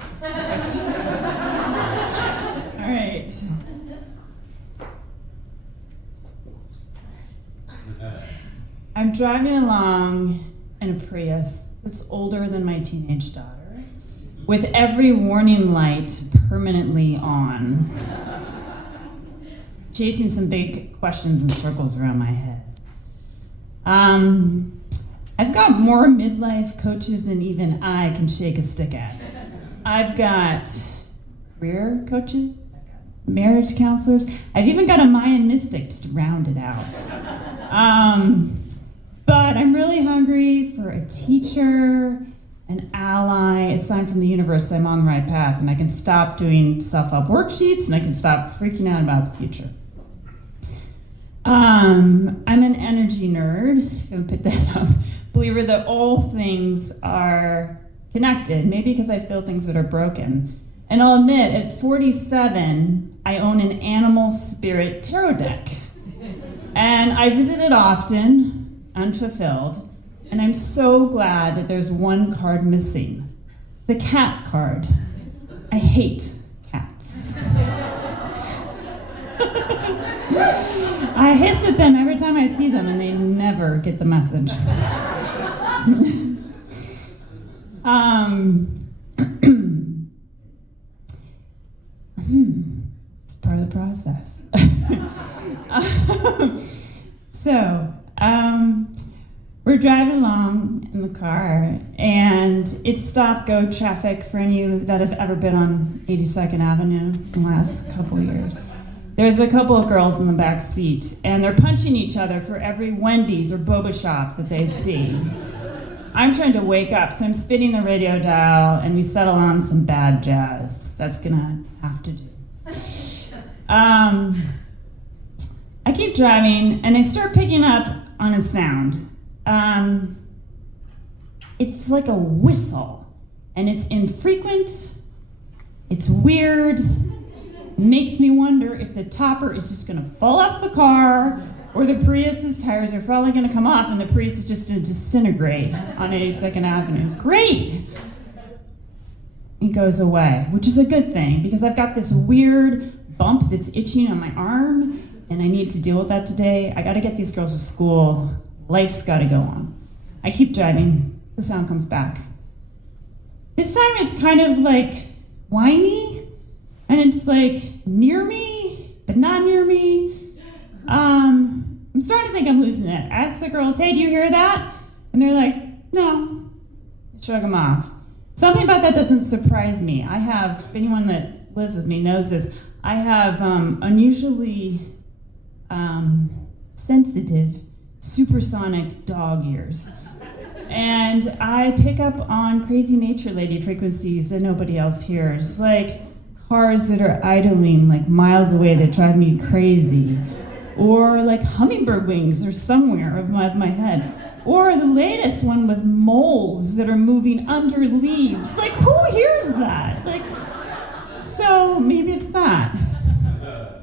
Perfect. All right. I'm driving along in a Prius that's older than my teenage daughter, with every warning light permanently on, chasing some big questions and circles around my head. I've got more midlife coaches than even I can shake a stick at. I've got career coaches, marriage counselors. I've even got a Mayan mystic just to round it out. But I'm really hungry for a teacher, an ally, a sign from the universe that I'm on the right path, and I can stop doing self-help worksheets, and I can stop freaking out about the future. I'm an energy nerd, if you haven't picked that up, believer that all things are connected, maybe because I feel things that are broken. And I'll admit, at 47, I own an animal spirit tarot deck. And I visit it often, unfulfilled, and I'm so glad that there's one card missing, the cat card. I hate cats. I hiss at them every time I see them, and they never get the message. It's part of the process. We're driving along in the car, and it's stop-go traffic for any of you that have ever been on 82nd Avenue in the last couple of years. There's a couple of girls in the back seat, and they're punching each other for every Wendy's or boba shop that they see. I'm trying to wake up, so I'm spinning the radio dial, and we settle on some bad jazz. That's gonna have to do. I keep driving, and I start picking up on a sound. It's like a whistle, and it's infrequent, it's weird, makes me wonder if the topper is just gonna fall off the car, or the Prius's tires are probably gonna come off and the Prius is just gonna disintegrate on 82nd Avenue. Great! It goes away, which is a good thing, because I've got this weird bump that's itching on my arm, and I need to deal with that today. I gotta get these girls to school. Life's gotta go on. I keep driving, the sound comes back. This time it's kind of like whiny, and it's like near me, but not near me. I'm starting to think I'm losing it. I ask the girls, hey, do you hear that? And they're like, no. I shrug them off. Something about that doesn't surprise me. I have, anyone that lives with me knows this, I have unusually sensitive supersonic dog ears. And I pick up on crazy nature lady frequencies that nobody else hears, like cars that are idling like miles away that drive me crazy, or like hummingbird wings are somewhere above my head. Or the latest one was moles that are moving under leaves. Like, who hears that? Like, so maybe it's that.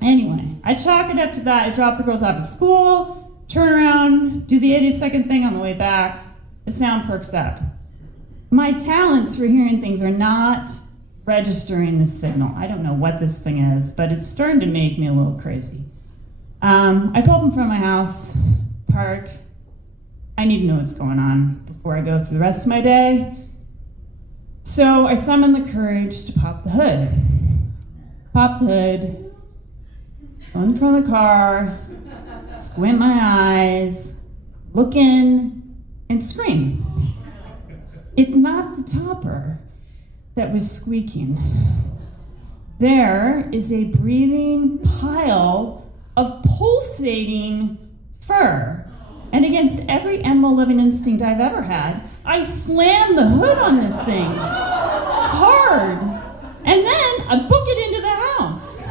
Anyway, I chalk it up to that. I drop the girls off at school, turn around, do the 80-second thing on the way back. The sound perks up. My talents for hearing things are not registering the signal. I don't know what this thing is, but it's starting to make me a little crazy. I pull up in front of my house, park. I need to know what's going on before I go through the rest of my day. So I summon the courage to pop the hood. Pop the hood, go in front of the car, squint my eyes, look in, and scream. It's not the topper that was squeaking. There is a breathing pile of pulsating fur. And against every animal living instinct I've ever had, I slam the hood on this thing hard. And then I book it into the house.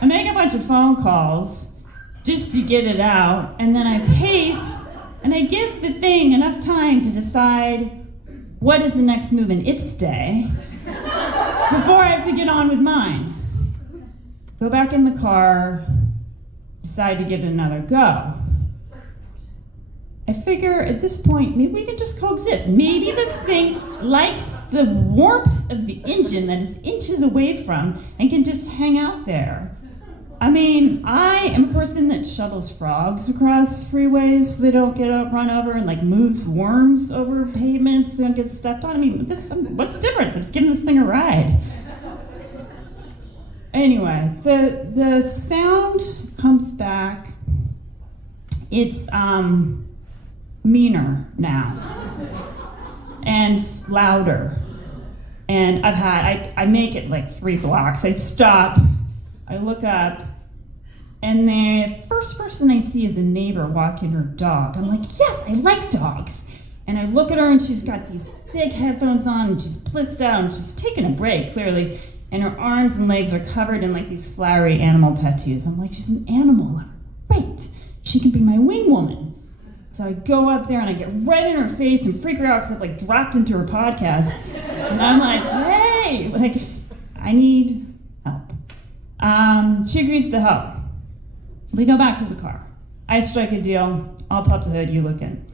I make a bunch of phone calls just to get it out, and then I pace, and I give the thing enough time to decide what is the next move in its day before I have to get on with mine. Go back in the car, decide to give it another go. I figure at this point, maybe we can just coexist. Maybe this thing likes the warmth of the engine that is inches away from and can just hang out there. I mean, I am a person that shovels frogs across freeways so they don't get run over, and like moves worms over pavements so they don't get stepped on. I mean, what's the difference? I'm just giving this thing a ride. Anyway, the sound comes back. It's meaner now and louder. And I make it like 3 blocks. I stop, I look up, and the first person I see is a neighbor walking her dog. I'm like, yes, I like dogs. And I look at her and she's got these big headphones on and she's blissed out and she's taking a break, clearly. And her arms and legs are covered in like these flowery animal tattoos. I'm like, she's an animal lover. Great. She can be my wing woman. So I go up there and I get right in her face and freak her out because I've like dropped into her podcast. And I'm like, hey, like, I need help. She agrees to help. We go back to the car. I strike a deal. I'll pop the hood, you look in.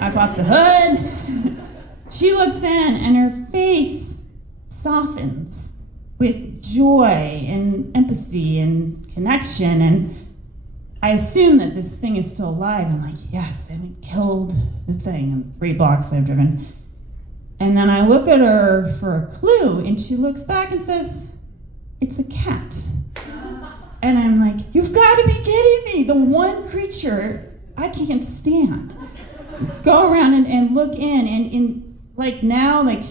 I pop the hood. She looks in and her face softens with joy and empathy and connection, and I assume that this thing is still alive. I'm like, yes, I haven't killed the thing in 3 blocks I've driven. And then I look at her for a clue, and she looks back and says, it's a cat. And I'm like, you've got to be kidding me. The one creature I can't stand. Go around and look in, and in like now, like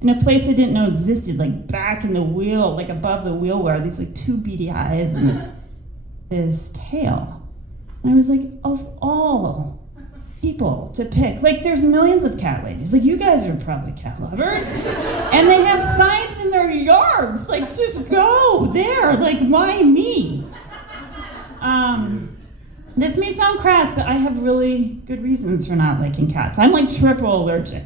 in a place I didn't know existed, like back in the wheel, like above the wheel well, these like 2 beady eyes and this tail. And I was like, of all people to pick, like there's millions of cat ladies. Like you guys are probably cat lovers. And they have signs in their yards. Like just go there. Like why me? This may sound crass, but I have really good reasons for not liking cats. I'm like triple allergic.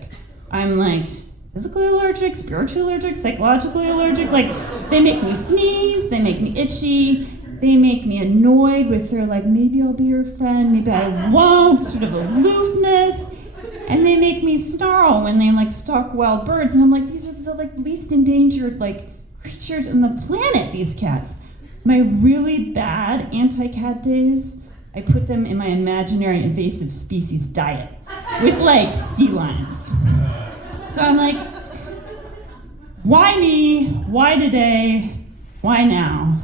I'm like physically allergic, spiritually allergic, psychologically allergic. Like they make me sneeze, they make me itchy, they make me annoyed with their like, maybe I'll be your friend, maybe I won't, sort of aloofness. And they make me snarl when they like stalk wild birds. And I'm like, these are the like least endangered like creatures on the planet, these cats. My really bad anti-cat days, I put them in my imaginary invasive species diet with like sea lions. So I'm like, why me? Why today? Why now?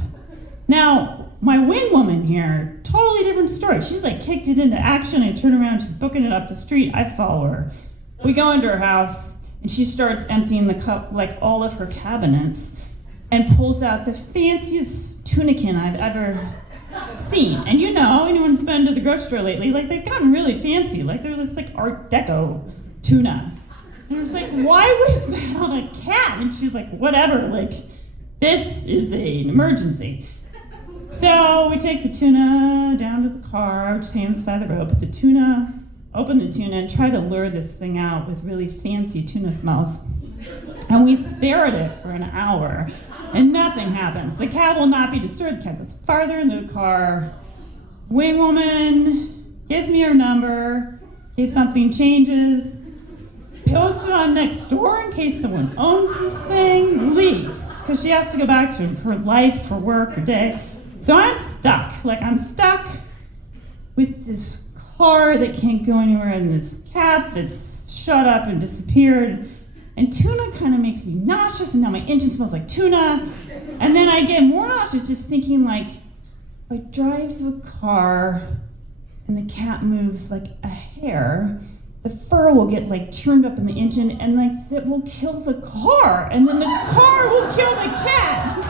Now, my wing woman here, totally different story. She's like kicked it into action. I turn around, she's booking it up the street. I follow her. We go into her house and she starts emptying the cup, like all of her cabinets, and pulls out the fanciest tunican I've ever seen. And you know, anyone who's been to the grocery store lately, like they've gotten really fancy. Like they're this like Art Deco tuna. And I was like, why was that on a cat? And she's like, whatever, like this is an emergency. So we take the tuna down to the car, just hang on the side of the road, put the tuna, open the tuna, and try to lure this thing out with really fancy tuna smells. And we stare at it for an hour, and nothing happens. The cat will not be disturbed. The cat goes farther into the car. Wing woman gives me her number in case something changes. Posts it on next door in case someone owns this thing. Leaves, because she has to go back to her life, her work, her day. So I'm stuck. Like I'm stuck with this car that can't go anywhere and this cat that's shut up and disappeared. And tuna kind of makes me nauseous, and now my engine smells like tuna. And then I get more nauseous just thinking like, if I drive the car and the cat moves like a hair, the fur will get like churned up in the engine and like it will kill the car. And then the car will kill the cat.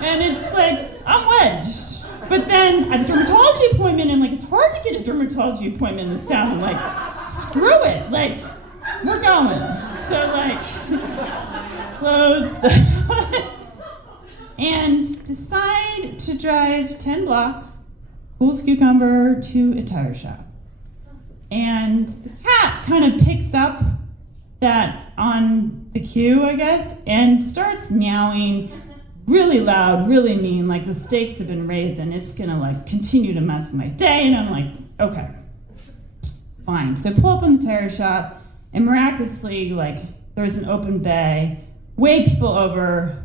And it's like, I'm wedged. But then at a dermatology appointment, and like it's hard to get a dermatology appointment in this town. I'm like, screw it. Like, we're going. So like, close the hood and decide to drive 10 blocks, cool as cucumber, to a tire shop. And the cat kind of picks up that on the cue, I guess, and starts meowing really loud, really mean, like the stakes have been raised and it's gonna like continue to mess my day. And I'm like, okay. fine. So I pull up in the tire shop, and miraculously, like, there's an open bay, wave people over,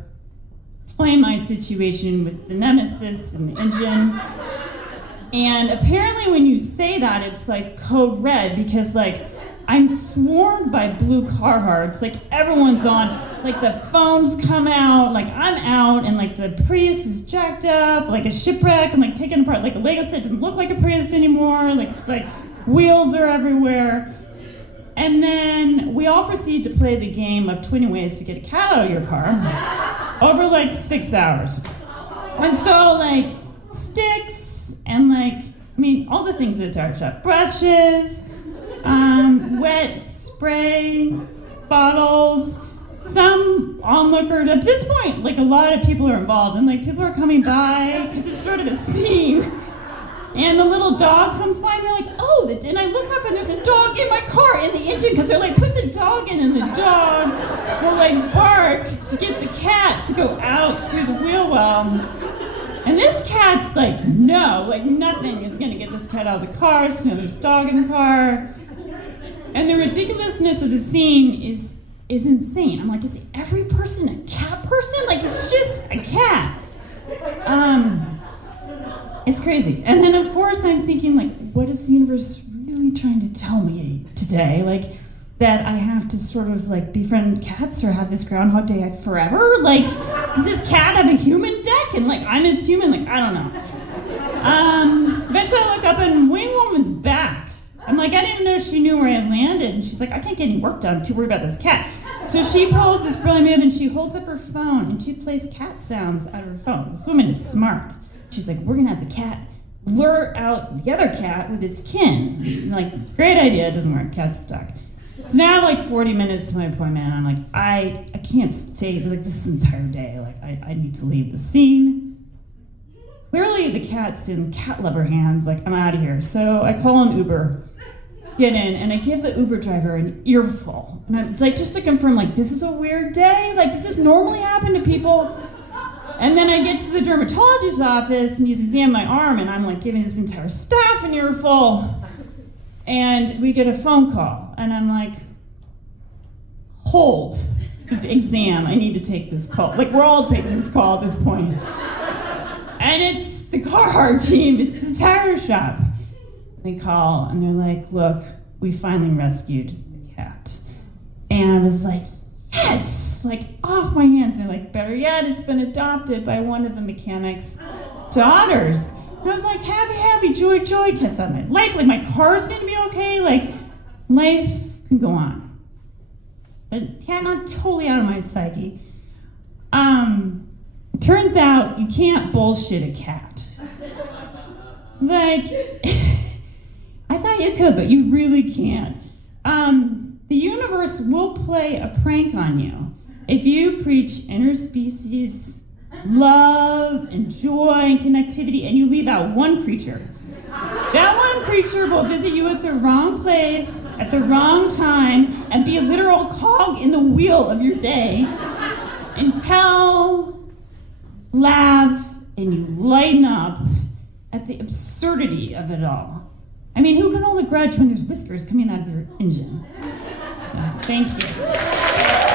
explain my situation with the nemesis and the engine. And apparently when you say that, it's like code red, because like I'm swarmed by blue Carhartts, like everyone's on, like the phones come out, like I'm out, and like the Prius is jacked up, like a shipwreck, and like taken apart, like a Lego set doesn't look like a Prius anymore, like it's like wheels are everywhere. And then we all proceed to play the game of 20 ways to get a cat out of your car over like 6 hours. And so like sticks and like, I mean, all the things at a tire shop, brushes, wet spray, bottles, some onlooker. At this point, like a lot of people are involved, and like people are coming by because it's sort of a scene. And the little dog comes by and they're like, oh, and I look up and there's a dog in my car in the engine, because they're like, put the dog in, and the dog will like bark to get the cat to go out through the wheel well. And this cat's like, no, like nothing is gonna get this cat out of the car, so there's a dog in the car. And the ridiculousness of the scene is insane. I'm like, is every person a cat person? Like, it's just a cat. It's crazy. And then of course I'm thinking, like, what is the universe really trying to tell me today? Like, that I have to sort of like befriend cats or have this Groundhog Day forever? Like, does this cat have a human deck? And like, I'm its human? Like, I don't know. Eventually I look up and Wing Woman's back. I'm like, I didn't know she knew where I landed. And she's like, I can't get any work done. I'm too worried about this cat. So she pulls this brilliant move and she holds up her phone and she plays cat sounds out of her phone. This woman is smart. She's like, we're gonna have the cat lure out the other cat with its kin. I'm like, great idea, it doesn't work, cat's stuck. So now like 40 minutes to my appointment, and I'm like, I can't stay like this entire day. Like I need to leave the scene. Clearly the cat's in cat lover hands, like I'm out of here. So I call an Uber, get in, and I give the Uber driver an earful. And I'm like, just to confirm, like, this is a weird day? Like, does this normally happen to people? And then I get to the dermatologist's office and he's examining my arm, and I'm like giving this entire staff an earful. And we get a phone call, and I'm like, hold the exam, I need to take this call. Like, we're all taking this call at this point. And it's the Carhartt team, it's the tire shop. They call and they're like, look, we finally rescued the cat. And I was like, yes, like off my hands. They're like, better yet, it's been adopted by one of the mechanic's daughters. And I was like, happy, happy, joy, joy, because my life, like my car's gonna be okay, like life can go on. But yeah, not totally out of my psyche. It turns out you can't bullshit a cat. Like, I thought you could, but you really can't. The universe will play a prank on you if you preach interspecies love and joy and connectivity and you leave out one creature. That one creature will visit you at the wrong place, at the wrong time, and be a literal cog in the wheel of your day until laugh and you lighten up at the absurdity of it all. I mean, who can hold a grudge when there's whiskers coming out of your engine? Thank you.